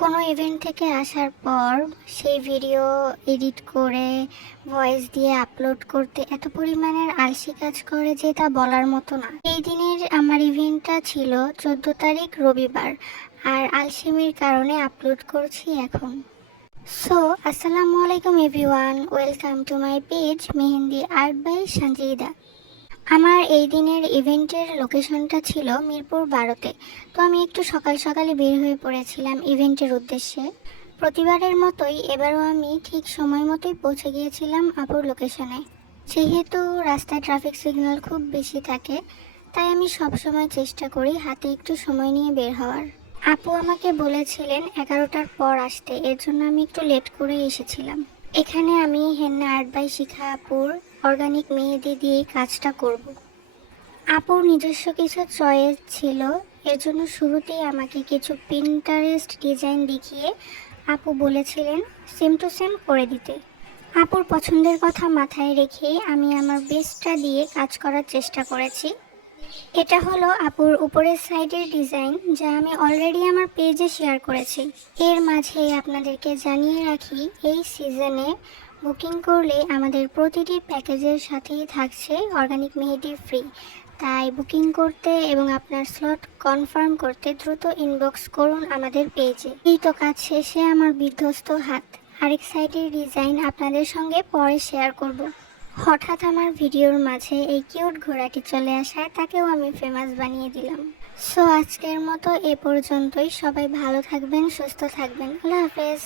কোনো ইভেন্ট থেকে আসার পর সেই ভিডিও এডিট করে ভয়েস দিয়ে আপলোড করতে এত পরিমাণের আলসি কাজ করে যে তা বলার মতো না। এই দিনের আমার ইভেন্টটা ছিল 14 তারিখ রবিবার, আর আলসেমির কারণে আপলোড করছি এখন। সো আসসালামু আলাইকুম everyone, welcome to my page mehndi art by Sanjida. আমার এই দিনের ইভেন্টের লোকেশনটা ছিল মিরপুর 12-তে। তো আমি একটু সকাল সকালই বের হয়ে পড়েছিলাম ইভেন্টের উদ্দেশ্যে। প্রতিবারের মতোই এবারও আমি ঠিক সময় মতোই পৌঁছে গিয়েছিলাম আপুর লোকেশনে। যেহেতু রাস্তায় ট্রাফিক সিগন্যাল খুব বেশি থাকে, তাই আমি সবসময় চেষ্টা করি হাতে একটু সময় নিয়ে বের হওয়ার। আপু আমাকে বলেছিলেন 11টার পর আসতে, এর জন্য আমি একটু লেট করে এসেছিলাম। এখানে আমি হেন্না আর্ট বাই শিখা আপুর অর্গানিক মেহেদি দিয়ে কাজটা করব। আপুর নিজস্ব কিছু চয়েস ছিল, এর জন্য শুরুতেই আমাকে কিছু পিন্টারেস্ট ডিজাইন দেখিয়ে আপু বলেছিলেন সেম টু সেম করে দিতে। আপুর পছন্দের কথা মাথায় রেখেই আমি আমার বেস্টটা দিয়ে কাজ করার চেষ্টা করেছি। এটা হলো আপুর উপরের সাইডের ডিজাইন, যা আমি অলরেডি আমার পেজে শেয়ার করেছি। এর মাঝে আপনাদেরকে জানিয়ে রাখি, এই সিজনে বুকিং করলে আমাদের প্রতিটি প্যাকেজের সাথেই থাকছে অর্গানিক মেহেদি ফ্রি। তাই বুকিং করতে এবং আপনার স্লট কনফার্ম করতে দ্রুত ইনবক্স করুন আমাদের পেজে। এই তো কাজ শেষে আমার বিধ্বস্ত হাত। আরেক সাইডের ডিজাইন আপনাদের সঙ্গে পরে শেয়ার করব। হঠাৎ আমার ভিডিওর মাঝে এই কিউট ঘোড়াটি চলে আসায় তাকেও আমি ফেমাস বানিয়ে দিলাম। সো আজকের মতো এ পর্যন্তই। সবাই ভালো থাকবেন, সুস্থ থাকবেন। আল্লাহ হাফেজ।